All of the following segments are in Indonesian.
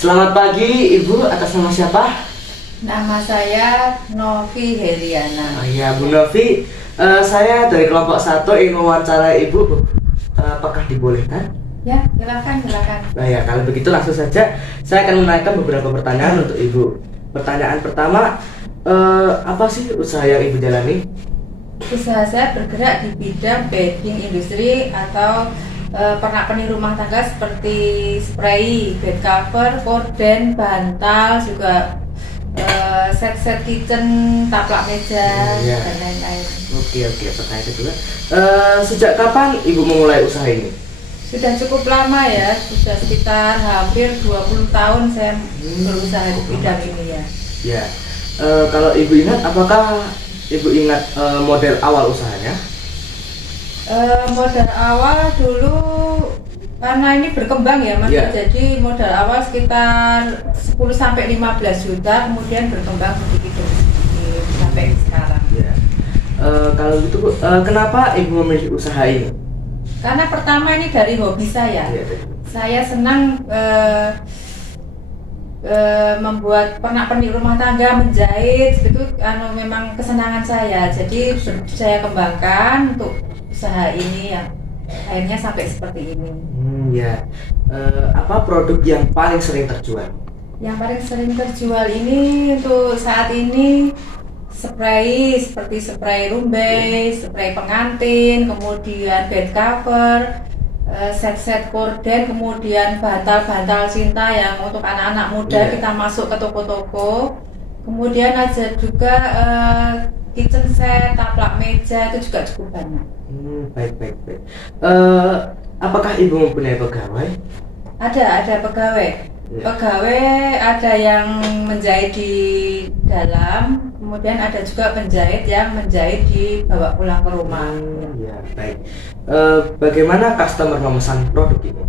Selamat pagi Ibu, atas nama siapa? Nama saya Novi Heliana. Oh iya Bu Novi, saya dari kelompok 1 ingin mewawancarai Ibu. Apakah dibolehkan? Ya, silakan. Nah ya, kalau begitu langsung saja saya akan menanyakan beberapa pertanyaan untuk Ibu. Pertanyaan pertama, apa sih usaha yang Ibu jalani? Usaha saya bergerak di bidang bedding industri atau pernak-pernik rumah tangga seperti spray, bed cover, korden, bantal, juga set-set kitchen, taplak meja, Iya. dan lain-lain. Oke, pertanyaan kedua, sejak kapan Ibu memulai usaha ini? Sudah cukup lama ya, sudah sekitar hampir 20 tahun saya berusaha di bidang ini ya. Ya, kalau Ibu ingat, apakah Ibu ingat model awal usahanya? Modal awal dulu karena ini berkembang ya Mas, Iya. jadi modal awal sekitar 10-15 juta, kemudian berkembang sedikit demi sedikit sampai sekarang. Ya. Kalau gitu Bu, kenapa Ibu memilih usaha ini? Karena pertama ini dari hobi saya. Iya, Saya senang membuat pernak-pernik rumah tangga, menjahit, itu memang kesenangan saya. Jadi saya kembangkan untuk usaha ini yang akhirnya sampai seperti ini. Ya. Apa produk yang paling sering terjual? Yang paling sering terjual ini untuk saat ini spray, seperti spray rumbai, spray pengantin, kemudian bed cover, set-set korden, kemudian bantal-bantal cinta yang untuk anak-anak muda kita masuk ke toko-toko. Kemudian ada juga kitchen set, taplak meja, itu juga cukup banyak. Baik. Apakah Ibu mempunyai pegawai? Ada pegawai. Ya. Pegawai ada yang menjahit di dalam, kemudian ada juga penjahit yang menjahit dibawa pulang ke rumah. Ya, baik. Bagaimana customer memesan produk ini?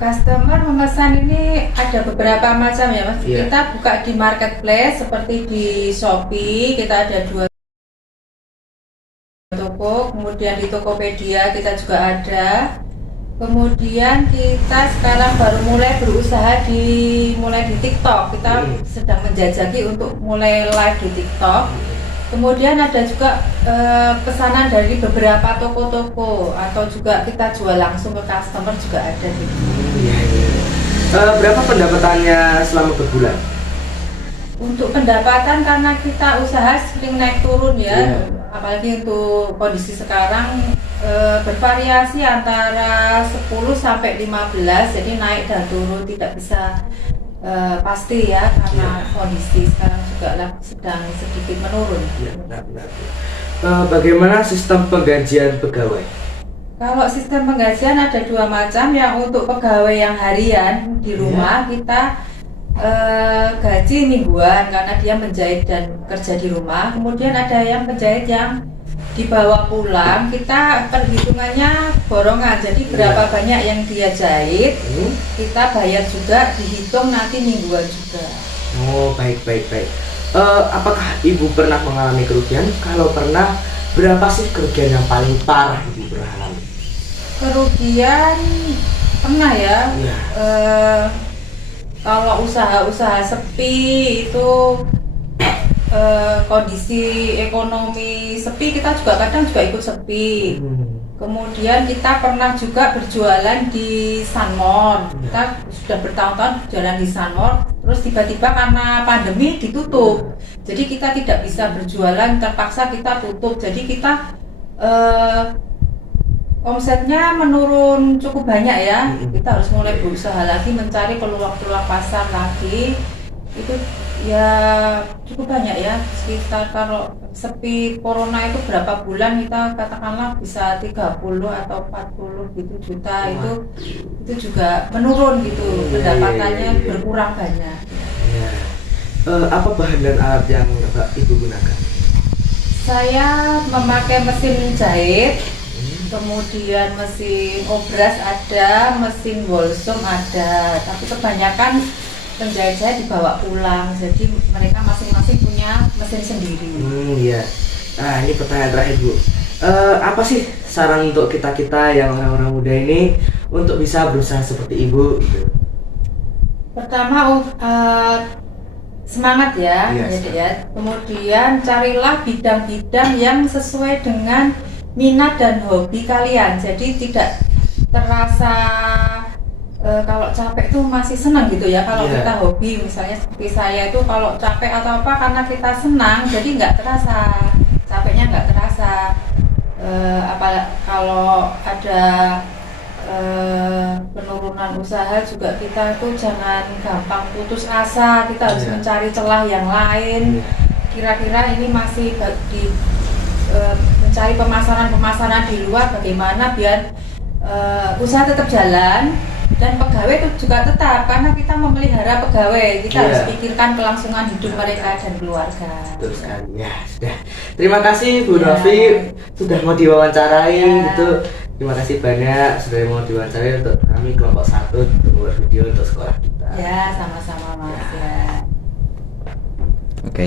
Customer memesan ini ada beberapa macam ya Mas. Iya. Kita buka di marketplace seperti di Shopee, kita ada 2 toko, kemudian di Tokopedia kita juga ada. Kemudian kita sekarang baru mulai berusaha mulai di TikTok. Kita sedang menjajaki untuk mulai live di TikTok. Kemudian ada juga pesanan dari beberapa toko-toko atau juga kita jual langsung ke customer juga ada di Iya. Berapa pendapatannya selama berbulan? Untuk pendapatan karena kita usaha sering naik turun ya, Iya. apalagi untuk kondisi sekarang bervariasi antara 10 sampai 15, jadi naik dan turun tidak bisa pasti ya, karena kondisi sekarang juga sedang sedikit menurun. Iya, benar. Bagaimana sistem penggajian pegawai? Kalau sistem penggajian ada 2 macam, yang untuk pegawai yang harian di rumah kita gaji mingguan karena dia menjahit dan kerja di rumah. Kemudian ada yang penjahit yang dibawa pulang, kita perhitungannya borongan, jadi berapa banyak yang dia jahit kita bayar juga, dihitung nanti mingguan juga. Oh, baik. Apakah Ibu pernah mengalami kerugian? Kalau pernah, berapa sih kerugian yang paling parah Ibu pernah alami? Kerugian pernah ya. Iya. Kalau usaha sepi itu kondisi ekonomi sepi, kita juga kadang juga ikut sepi. Kemudian kita pernah juga berjualan di Sunmore. Kita sudah bertahun-tahun berjualan di Sunmore, terus tiba-tiba karena pandemi ditutup. Jadi kita tidak bisa berjualan, terpaksa kita tutup. Jadi kita omsetnya menurun cukup banyak ya. Kita harus mulai berusaha lagi, mencari peluang-peluang pasar lagi. Itu ya cukup banyak ya, sekitar kalau sepi corona itu berapa bulan, kita katakanlah bisa 30 atau 40 gitu juta. Itu juga menurun gitu, pendapatannya berkurang banyak. Ya. Apa bahan dan alat yang Ibu gunakan? Saya memakai mesin jahit, kemudian mesin obras ada, mesin bolsum ada, tapi kebanyakan penjahit-jahit dibawa pulang, jadi mereka masing-masing punya mesin sendiri. Iya. Nah, ini pertanyaan terakhir Bu. Apa sih saran untuk kita yang orang-orang muda ini untuk bisa berusaha seperti Ibu gitu? Pertama, semangat ya, Iya, gitu ya. Kemudian carilah bidang-bidang yang sesuai dengan minat dan hobi kalian. Jadi tidak terasa kalau capek itu masih senang gitu ya. Kalau Iya. kita hobi, misalnya seperti saya itu kalau capek atau apa karena kita senang, jadi nggak terasa capeknya, nggak terasa. Apa kalau ada penurunan usaha juga, kita tuh jangan gampang putus asa, kita harus Iya. mencari celah yang lain. Iya. Kira-kira ini masih mencari pemasaran di luar, bagaimana biar usaha tetap jalan dan pegawai itu juga tetap, karena kita memelihara pegawai, kita Iya. harus pikirkan kelangsungan hidup mereka dan keluarga. Betul sekali. Ya, sudah. Terima kasih Bu Ya. Novi sudah mau diwawancarai Ya. gitu. Terima kasih banyak sudah mau diwawancarai untuk kami kelompok 1 untuk membuat video untuk sekolah kita. Ya, sama-sama Mas ya. Oke.